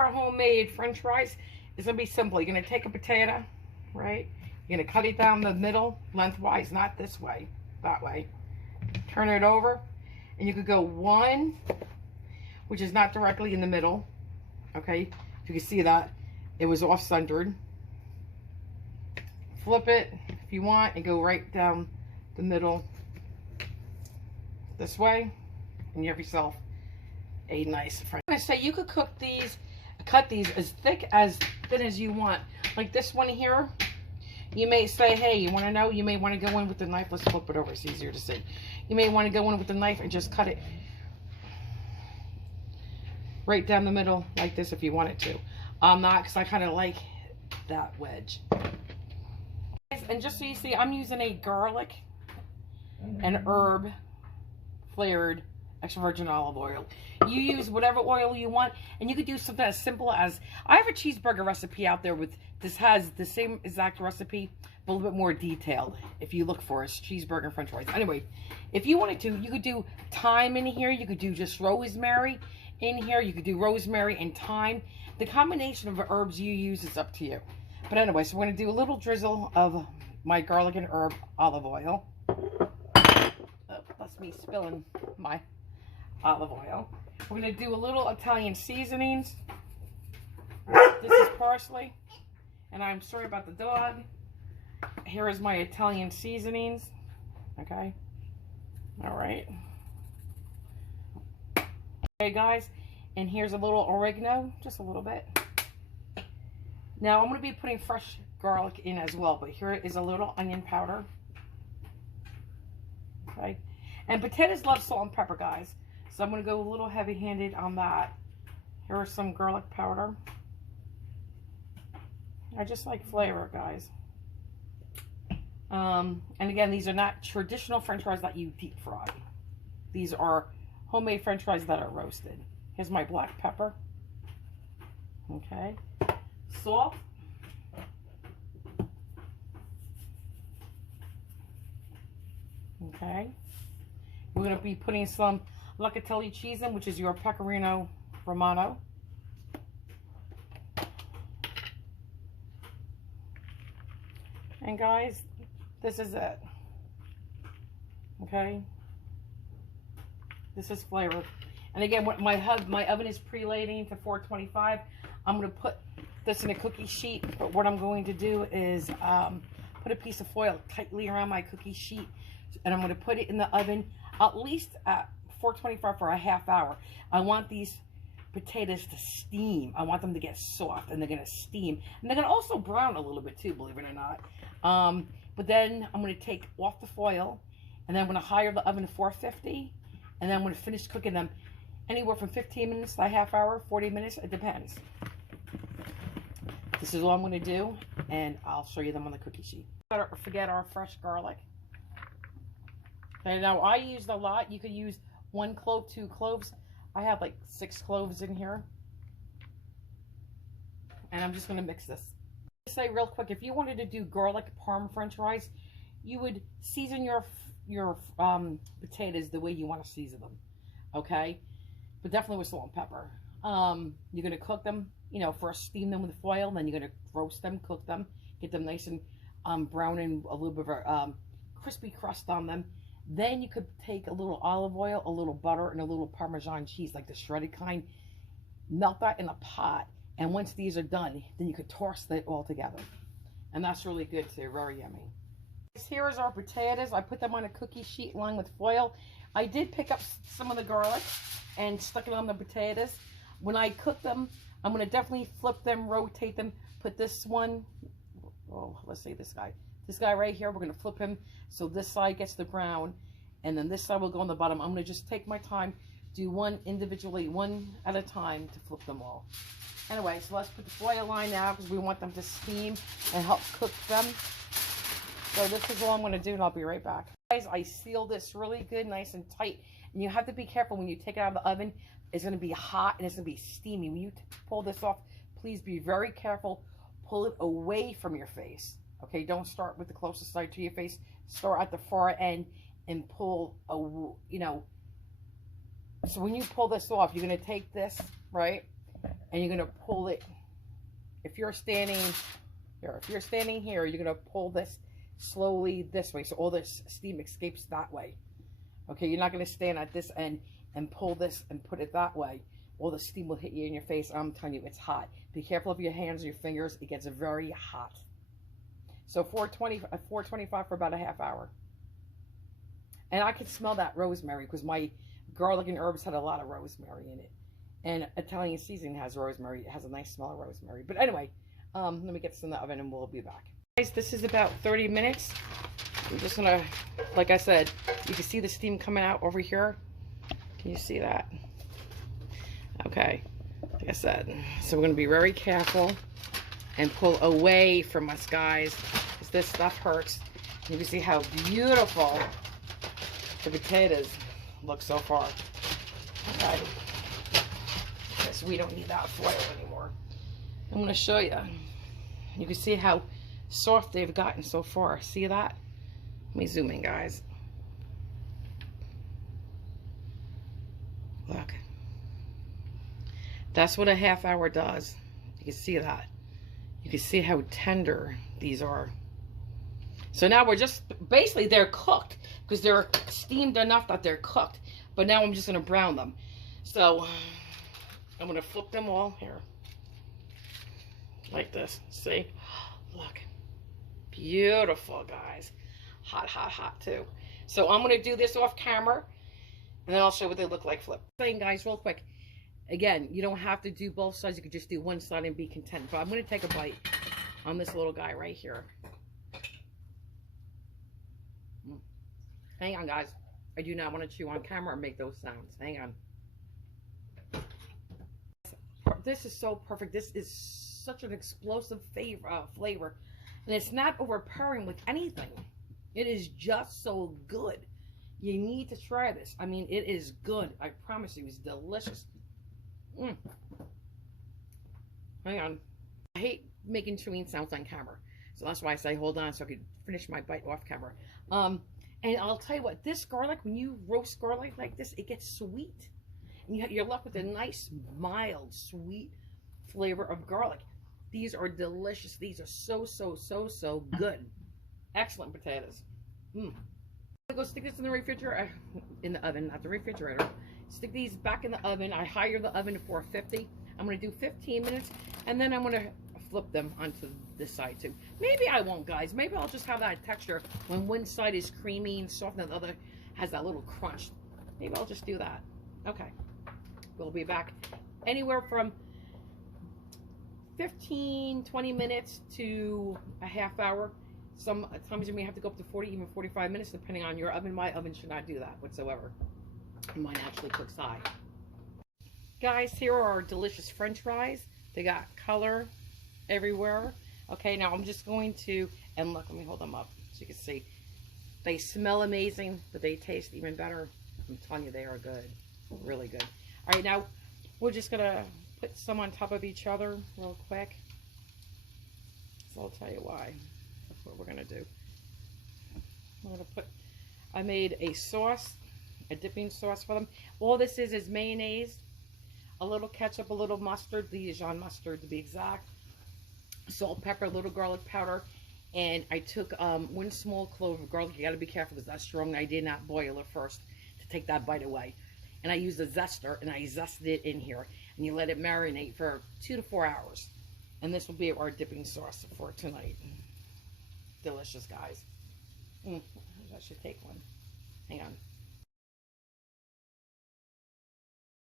Our homemade french fries is going to be simple. You're going to take a potato, right? You're going to cut it down the middle, lengthwise, not this way, that way. Turn it over, and you could go one, which is not directly in the middle, okay? If you can see that, it was off-centered. Flip it if you want and go right down the middle this way, and you have yourself a nice french. I'm gonna say you could cook these, cut these as thin as you want. Like this one here, you may say, hey, you want to know? You may want to go in with the knife. Let's flip it over. It's easier to see. You may want to go in with the knife and just cut it right down the middle like this if you wanted to. I'm not, because I kind of like that wedge. And just so you see, I'm using a garlic and herb flavored extra virgin olive oil. You use whatever oil you want, and you could do something as simple as, I have a cheeseburger recipe out there with, this has the same exact recipe, but a little bit more detailed. If you look for it, it's cheeseburger and french fries. Anyway, if you wanted to, you could do thyme in here. You could do just rosemary in here. You could do rosemary and thyme. The combination of herbs you use is up to you. But anyway, so we're going to do a little drizzle of my garlic and herb olive oil. Oh, that's me spilling my olive oil. We're going to do a little Italian seasonings. This is parsley. And I'm sorry about the dog. Here is my Italian seasonings. Okay. All right. Okay, guys. And here's a little oregano. Just a little bit. Now, I'm going to be putting fresh garlic in as well. But here is a little onion powder. Okay. And potatoes love salt and pepper, guys. So I'm going to go a little heavy-handed on that. Here is some garlic powder. I just like flavor, guys. And again, these are not traditional french fries that you deep fry. These are homemade french fries that are roasted. Here's my black pepper. Okay. Salt. Okay. We're going to be putting some Locatelli cheese in, which is your Pecorino Romano. And guys, this is it. Okay. This is flavor. And again, my oven is preheating to 425. I'm going to put this in a cookie sheet. But what I'm going to do is put a piece of foil tightly around my cookie sheet. And I'm going to put it in the oven at least at 425 for a half hour. I want these potatoes to steam. I want them to get soft, and they're going to steam. And they're going to also brown a little bit too, believe it or not. But then I'm going to take off the foil, and then I'm going to higher the oven to 450, and then I'm going to finish cooking them anywhere from 15 minutes to a half hour, 40 minutes, it depends. This is all I'm going to do, and I'll show you them on the cookie sheet. Don't forget our fresh garlic. Okay, now I used a lot. You could use 1 clove, 2 cloves. I have like 6 cloves in here. And I'm just going to mix this. Say real quick, if you wanted to do garlic parm french fries, you would season your potatoes the way you want to season them. Okay? But definitely with salt and pepper. You're going to cook them, you know, first steam them with foil, then you're going to roast them, cook them, get them nice and brown and a little bit of a crispy crust on them. Then you could take a little olive oil, a little butter, and a little Parmesan cheese, like the shredded kind. Melt that in a pot. And once these are done, then you could toss that all together. And that's really good too. Very yummy. Here is our potatoes. I put them on a cookie sheet along with foil. I did pick up some of the garlic and stuck it on the potatoes. When I cook them, I'm going to definitely flip them, rotate them. Put this one, oh, let's see this guy. This guy right here, we're going to flip him so this side gets the brown, and then this side will go on the bottom. I'm going to just take my time, do one individually, one at a time to flip them all. Anyway, so let's put the foil line now because we want them to steam and help cook them. So this is all I'm going to do, and I'll be right back. Guys, I seal this really good, nice and tight. And you have to be careful when you take it out of the oven. It's going to be hot and it's going to be steamy. When you pull this off, please be very careful. Pull it away from your face. Okay, don't start with the closest side to your face. Start at the far end and pull, you know. So when you pull this off, you're going to take this, right? and you're going to pull it. If you're standing here, you're going to pull this slowly this way, so all this steam escapes that way. Okay, you're not going to stand at this end and pull this and put it that way. All the steam will hit you in your face. I'm telling you, it's hot. Be careful of your hands and your fingers. It gets very hot. So 425 for about a half hour. And I could smell that rosemary because my garlic and herbs had a lot of rosemary in it. And Italian seasoning has rosemary. It has a nice smell of rosemary. But anyway, let me get this in the oven and we'll be back. Guys, this is about 30 minutes. I'm just gonna, like I said, you can see the steam coming out over here. Can you see that? Okay, like I said, so we're gonna be very careful and pull away from us, guys, because this stuff hurts. You can see how beautiful the potatoes look so far. Okay, guess we don't need that foil anymore. I'm gonna show you. You can see how soft they've gotten so far. See that? Let me zoom in, guys. Look. That's what a half hour does. You can see that. You can see how tender these are. So now we're just, basically they're cooked because they're steamed enough that they're cooked. But now I'm just going to brown them. So I'm going to flip them all here. Like this. See? Look. Beautiful, guys. Hot, hot, hot too. So I'm going to do this off camera. And then I'll show you what they look like flip. Saying, guys, real quick. Again, you don't have to do both sides. You could just do one side and be content. But I'm going to take a bite on this little guy right here. Hang on, guys. I do not want to chew on camera or make those sounds. Hang on. This is so perfect. This is such an explosive flavor. And it's not overpowering with anything. It is just so good. You need to try this. I mean, it is good. I promise you, it's delicious. Hang on. I hate making chewing sounds on camera. So that's why I say hold on so I can finish my bite off camera. And I'll tell you what, this garlic, when you roast garlic like this, it gets sweet. And you're left with a nice, mild, sweet flavor of garlic. These are delicious. These are so good. Excellent potatoes. I'm gonna go stick this in the refrigerator, in the oven, not the refrigerator. Stick these back in the oven. I higher the oven to 450. I'm going to do 15 minutes, and then I'm going to flip them onto this side too. Maybe I won't, guys. Maybe I'll just have that texture when one side is creamy and soft and the other has that little crunch. Maybe I'll just do that. Okay. We'll be back anywhere from 15, 20 minutes to a half hour. Sometimes you may have to go up to 40, even 45 minutes, depending on your oven. My oven should not do that whatsoever. Mine actually cooks high. Guys, here are our delicious french fries. They got color everywhere. Okay, now I'm just going to, and look, let me hold them up so you can see. They smell amazing, but they taste even better. I'm telling you, they are good. Really good. All right, now we're just going to put some on top of each other real quick. So I'll tell you why. That's what we're going to do. I'm going to put, I made a sauce, a dipping sauce for them. All this is mayonnaise, a little ketchup, a little mustard, Dijon mustard to be exact, salt, pepper, a little garlic powder, and I took 1 small clove of garlic. You got to be careful because that's strong. I did not boil it first to take that bite away. And I used a zester, and I zested it in here, and you let it marinate for 2 to 4 hours. And this will be our dipping sauce for tonight. Delicious, guys. I should take one. Hang on.